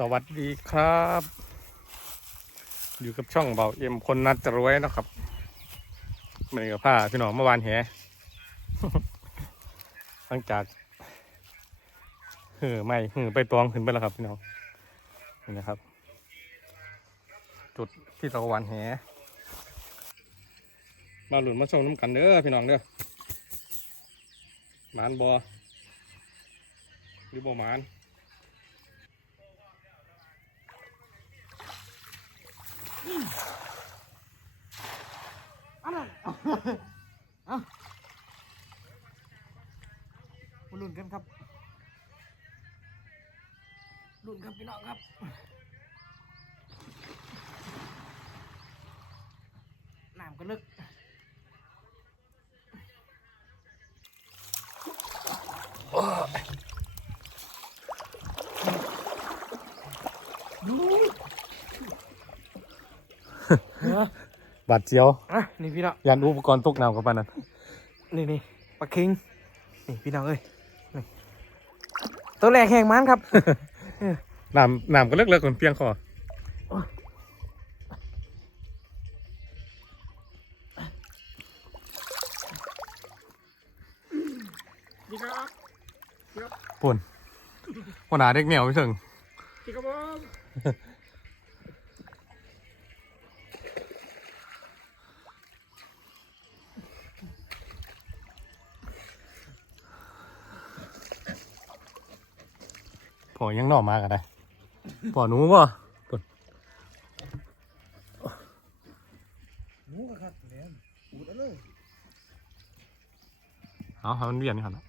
สวัสดีครับ อยู่กับช่องเบาเอ็มคนนัดจะรวยนะครับมันกับผ้าพี่น้องเมื่อวานแหหลังจากเหือไม่เหือไปตองขึ้นไปแล้วครับพี่น้องนี่นะครับ จุดที่ตะวันแหมาหลุนมาส่งน้ำกันเด้อพี่น้องเด้อหมานบอหรือบ่หมาน อะไรเอาเอาลุ้นกันครับลุ้นครับพี่น้องครับน้ำก็ลึกดูเออบาดเจียว อะนี่พี่น้องยันอุปกรณ์ตกน้ำกับปานนั้นนี่นี่ปลาคิงนี่พี่น้องเอ้ยนี่ตัวแรกแห้งมันครับ น้ำน้ำก็เลิกเลิกคนเพียงคอนี่ครับปุ่นหัวหน้าเด็กเหนียวพี่ถึงนี่ครับผม พอยังหน่อมากันได้พอหนูป่ะปุ่นหมูครับแล้วปูดเลยเอาให้มันเวียนนี่ครับนะ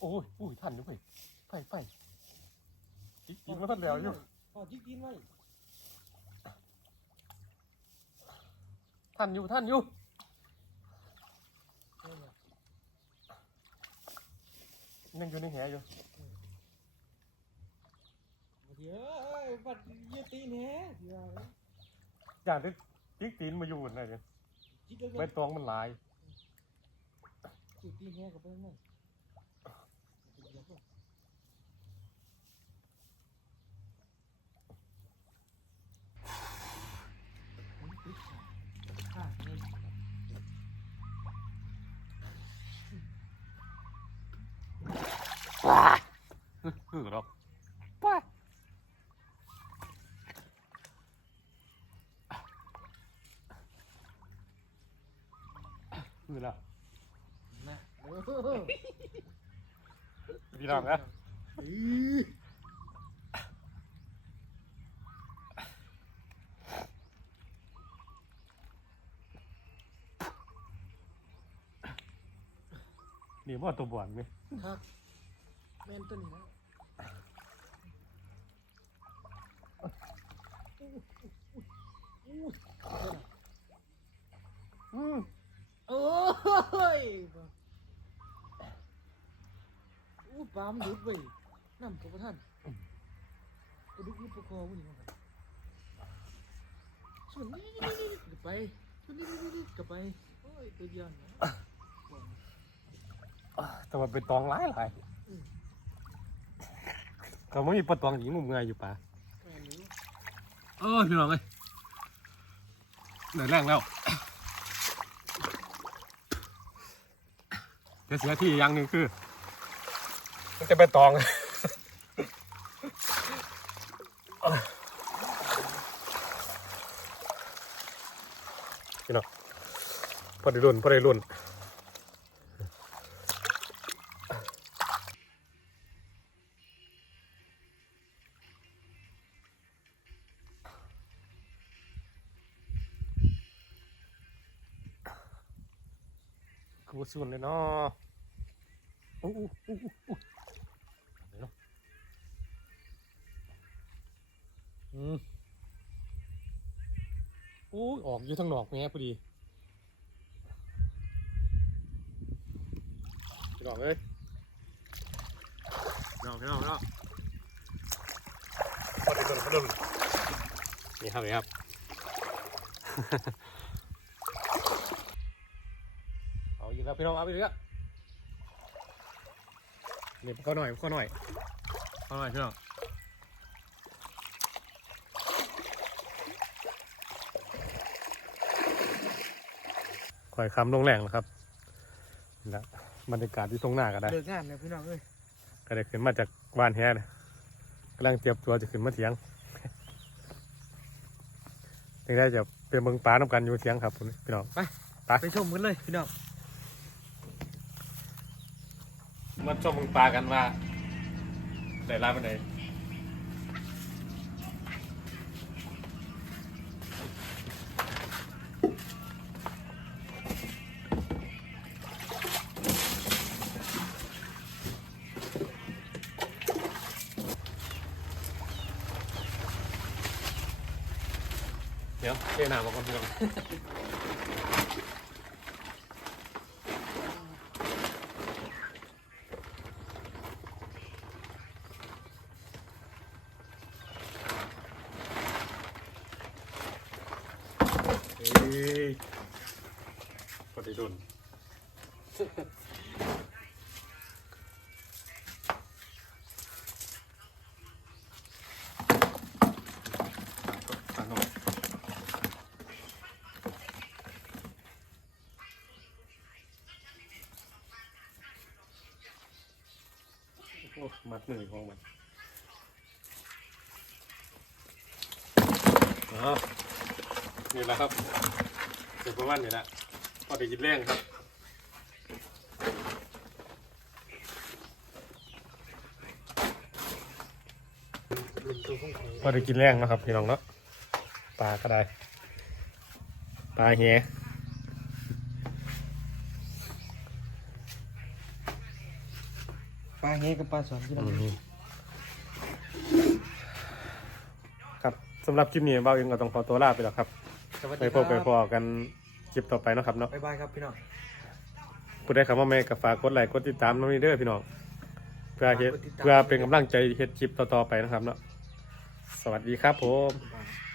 โอ้ยอุ้ยทันอยู่เว้ยไปไปจิกจิกมาทันแล้วอยู่พอจิ๊กกินไว้ทันอยู่ทันอยู่ ยังอยู่ในแหอยู่เดี๋ยวบัดเยตีแน่เดี๋ยวอย่างที่จิกตีนมาอยู่นะเนี่ยจิ๊กเลยใบตองมันหลายจิ๊กตีแน่กับเพื่อนนั่นอะนี่ คือหรอกป้าคือแล้วน่ะเออพี่น้องนะอีนี่ว่าตัวบวนไหมครับ แมนตัวนี้นะอืมโอ้ยอู้ปลามันดุดไปน้ำกับท่านกระดุกลูกประคอมันนี่มันส่วนนี้กลับไปส่วนนี้กลับไปโอ้ยตัวเดียวนะแต่ว่าเป็นตองหลายหลาย ก็ไม่มีปลาตองหญิงมุมเงยอยู่ป่าเออพี่น้องเลยเหนื่อยแรงแล้วเดี๋ยวเสียที่อย่างหนึ่งคือ มันจะเป็นตองพี่น้องพอได้รุ่นพอได้รุ่น กูส่วนเลยเนาะโอ้โหโอ้โหโอ้โหเดี๋ยวเนาะอืมโอ้ยออกอยู่ทางนอกแม่พอดีพี่น้องเอ้ยพี่น้องพี่น้องพี่น้องพอดีโดนพอดีโดนนี่ครับนี่ครับ เอาอีกแล้วพี่น้องเอาอีกแล้วเดี๋ยวเข้าหน่อยเข้าหน่อยเข้าหน่อยพี่น้องคอยคำลงแรงนะครับนี่ละบรรยากาศที่ตรงหน้าก็ได้ เลิกงานแล้วพี่น้องเอ้ยก็ได้ขึ้นมาจากบ้านแฮนะกำลังเตรียมตัวจะขึ้นมาเถียงถึงได้จะเป็นเมืองปลาน้ำกันอยู่เถียงครับพี่น้อง ไปชมกันเลยพี่น้อง มาชมเมืองปลากันว่าได้ร้านเป็นไหนเดี๋ยวเทน้ำมาก่อนพี่น้อง ไปฏิดุลตาหน่อยโอ้มัดหนึ่งของมันอ๋อนี่แหละครับเดี๋ยวประมาณนี้แหละ พอได้กินแรงครับลุมตัวของเขาพอได้กินแรงนะครับพี่น้องเนาะปลาก็ได้ปลาแหปลาเงี้ยกับปลาสอนพี่น้องอืมครับสำหรับคลิปนี้เบาเองก็ต้องขอตัวลาไปแล้วครับสวัสไปดีพบไปพอกัน คลิปต่อไปเนาะครับเนาะบ๊ายบายครับพี่น้องผู้ใดคำว่าแม่กับฝากกดไลค์กดติดตามน้องนี่เด้อพี่น้องเพื่อเฮ็ดฝากกดติดตามเพื่อเป็นกำลังใจเฮ็ดคลิปต่อๆไปนะครับเนาะสวัสดีครับผม บ๊ายบาย